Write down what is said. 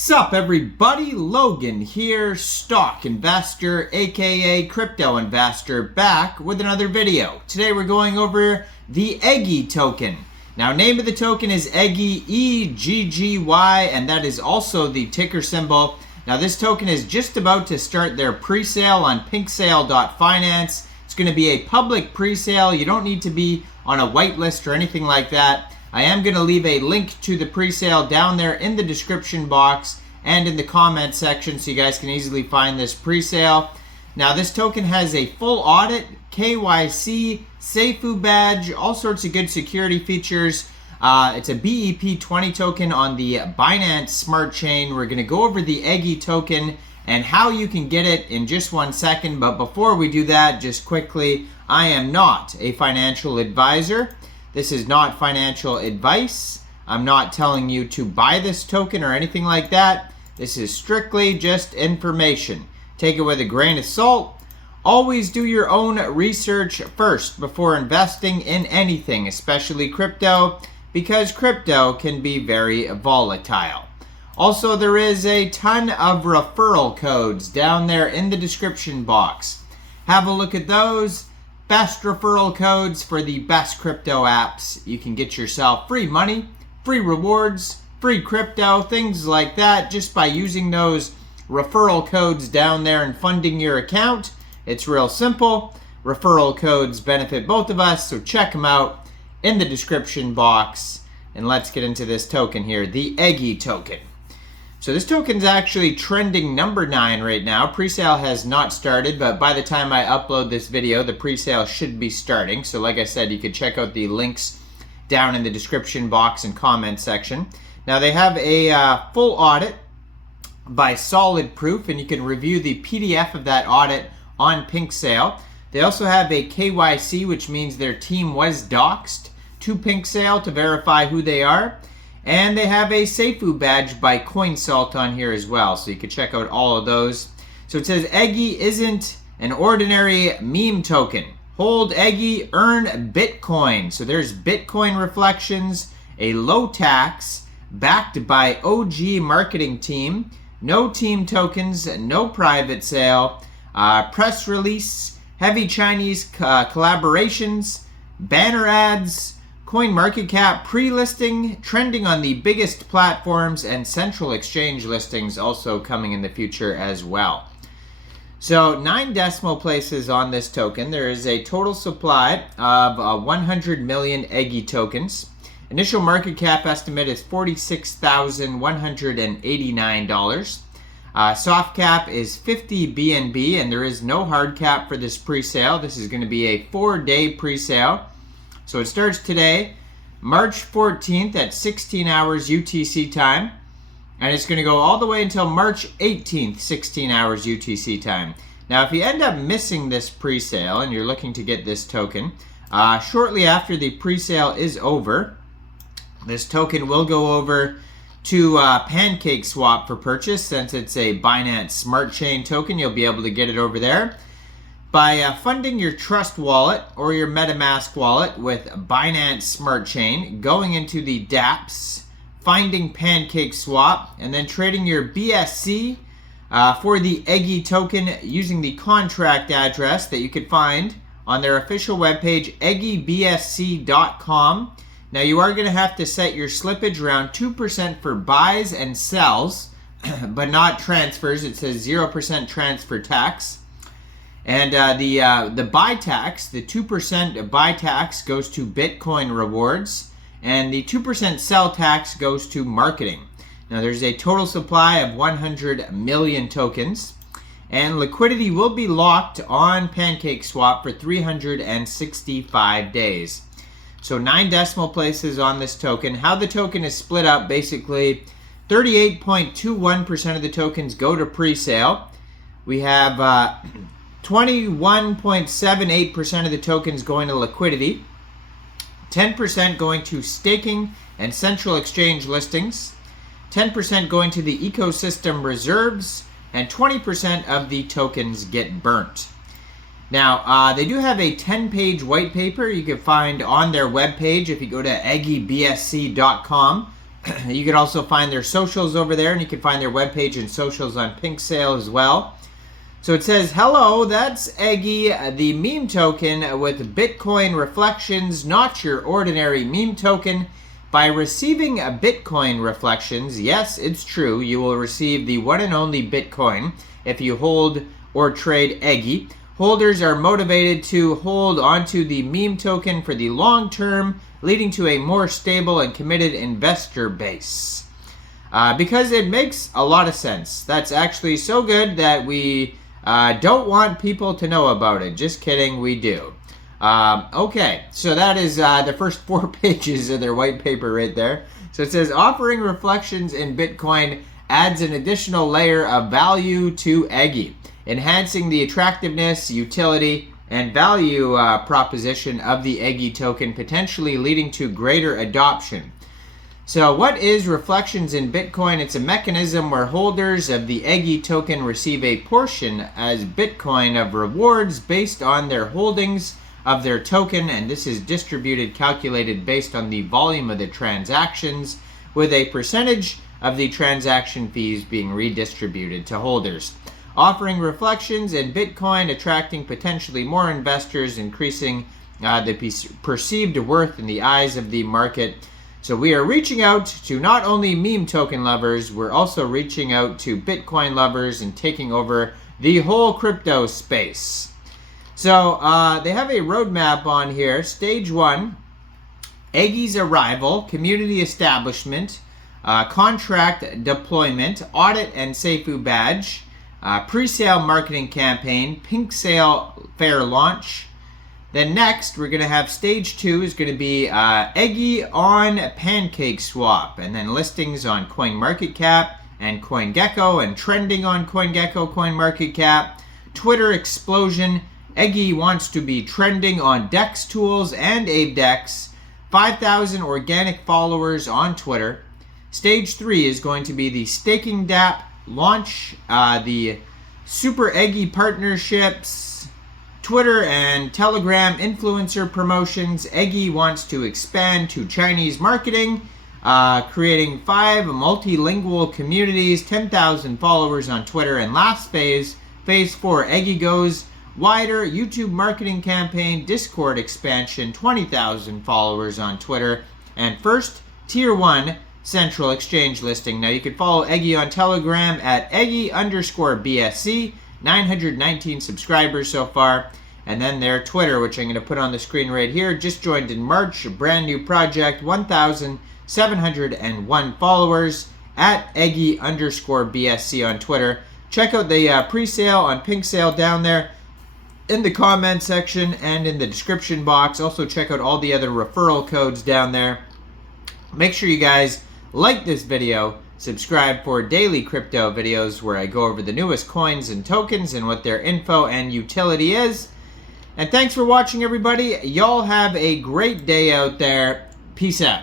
Sup everybody, Logan here, stock investor aka crypto investor, back with another video. Today we're going over the Eggy token. Now name of the token is Eggy, E-G-G-Y, and that is also the ticker symbol. Now this token is just about to start their pre-sale on Pinksale.finance. It's going to be a public pre-sale. You don't need to be on a whitelist or anything like that. I am going to leave a link to the pre-sale down there in the description box and in the comment section so you guys can easily find this pre-sale. Now this token has a full audit, KYC, SAFU badge, all sorts of good security features. It's a BEP20 token on the Binance Smart Chain. We're going to go over the Eggy token and how you can get it in just 1 second. But before we do that, just quickly, I am not a financial advisor. This is not financial advice. I'm not telling you to buy this token or anything like that. This is strictly just information. Take it with a grain of salt. Always do your own research first before investing in anything, especially crypto, because crypto can be very volatile. Also, there is a ton of referral codes down there in the description box. Have a look at those. Best referral codes for the best crypto apps. You can get yourself free money, free rewards, free crypto, things like that just by using those referral codes down there and funding your account. It's real simple. Referral codes benefit both of us, so check them out in the description box. And let's get into this token here, the Eggy token. So this token's actually trending number 9 right now. Presale has not started, but by the time I upload this video, the presale should be starting. So like I said, you could check out the links down in the description box and comment section. Now they have a full audit by Solid Proof, and you can review the PDF of that audit on Pinksale. They also have a KYC, which means their team was doxed to Pinksale to verify who they are. And they have a SAFU badge by CoinSalt on here as well, so you can check out all of those. So it says Eggy isn't an ordinary meme token. Hold Eggy, earn Bitcoin. So there's Bitcoin reflections, a low tax, backed by OG marketing team, no team tokens, no private sale, press release, heavy Chinese collaborations, banner ads, coin market cap, pre-listing, trending on the biggest platforms, and central exchange listings also coming in the future as well. So 9 decimal places on this token. There is a total supply of 100 million Eggy tokens. Initial market cap estimate is $46,189. Soft cap is 50 BNB, and there is no hard cap for this pre-sale. This is going to be a 4-day pre-sale. So it starts today, March 14th at 16 hours UTC time, and it's going to go all the way until March 18th, 16 hours UTC time. Now, if you end up missing this pre-sale and you're looking to get this token, shortly after the pre-sale is over, this token will go over to Pancakeswap for purchase. Since it's a Binance Smart Chain token, you'll be able to get it over there by funding your Trust wallet or your MetaMask wallet with Binance Smart Chain, going into the dApps, finding Pancakeswap, and then trading your BSC for the Eggy token using the contract address that you could find on their official webpage, eggybsc.com. Now you are going to have to set your slippage around 2% for buys and sells, but not transfers. It says 0% transfer tax. And the buy tax, the 2% buy tax goes to Bitcoin rewards, and the 2% sell tax goes to marketing. Now there's a total supply of 100 million tokens, and liquidity will be locked on Pancakeswap for 365 days. So 9 decimal places on this token. How the token is split up, basically 38.21% of the tokens go to pre-sale. We have 21.78% of the tokens going to liquidity, 10% going to staking and central exchange listings, 10% going to the ecosystem reserves, and 20% of the tokens get burnt. Now, they do have a 10-page white paper you can find on their webpage if you go to eggybsc.com. You can also find their socials over there, and you can find their webpage and socials on Pinksale as well. So it says, hello, that's Eggy, the meme token with Bitcoin reflections, not your ordinary meme token. By receiving a Bitcoin reflections, yes, it's true, you will receive the one and only Bitcoin if you hold or trade Eggy. Holders are motivated to hold onto the meme token for the long term, leading to a more stable and committed investor base. Because it makes a lot of sense. That's actually so good that we don't want people to know about it. Just kidding, we do. Okay, so that is the first 4 pages of their white paper right there. So it says, offering reflections in Bitcoin adds an additional layer of value to Eggy, enhancing the attractiveness, utility, and value proposition of the Eggy token, potentially leading to greater adoption. So what is reflections in Bitcoin? It's a mechanism where holders of the Eggy token receive a portion as Bitcoin of rewards based on their holdings of their token, and this is calculated based on the volume of the transactions, with a percentage of the transaction fees being redistributed to holders. Offering reflections in Bitcoin, attracting potentially more investors, increasing the perceived worth in the eyes of the market. So we are reaching out to not only meme token lovers, we're also reaching out to Bitcoin lovers and taking over the whole crypto space. So they have a roadmap on here. Stage 1, Eggy's arrival, community establishment, contract deployment, audit and Seifu badge, pre-sale marketing campaign, Pinksale fair launch. Then next, we're going to have stage 2 is going to be Eggy on Pancakeswap, and then listings on CoinMarketCap and CoinGecko, and trending on CoinGecko, CoinMarketCap, Twitter explosion. Eggy wants to be trending on DEX tools and ApeDex, 5,000 organic followers on Twitter. Stage 3 is going to be the staking DApp launch, the Super Eggy partnerships, Twitter and Telegram influencer promotions. Eggy wants to expand to Chinese marketing, creating 5 multilingual communities, 10,000 followers on Twitter. And last phase, phase 4, Eggy goes wider, YouTube marketing campaign, Discord expansion, 20,000 followers on Twitter, and first tier 1 central exchange listing. Now you can follow Eggy on Telegram at Eggy_BSC, 919 subscribers so far. And then their Twitter, which I'm going to put on the screen right here, just joined in March, a brand new project, 1,701 followers at Eggy_BSC on Twitter. Check out the pre-sale on Pinksale down there in the comment section and in the description box. Also check out all the other referral codes down there. Make sure you guys like this video, subscribe for daily crypto videos where I go over the newest coins and tokens and what their info and utility is. And thanks for watching, everybody. Y'all have a great day out there. Peace out.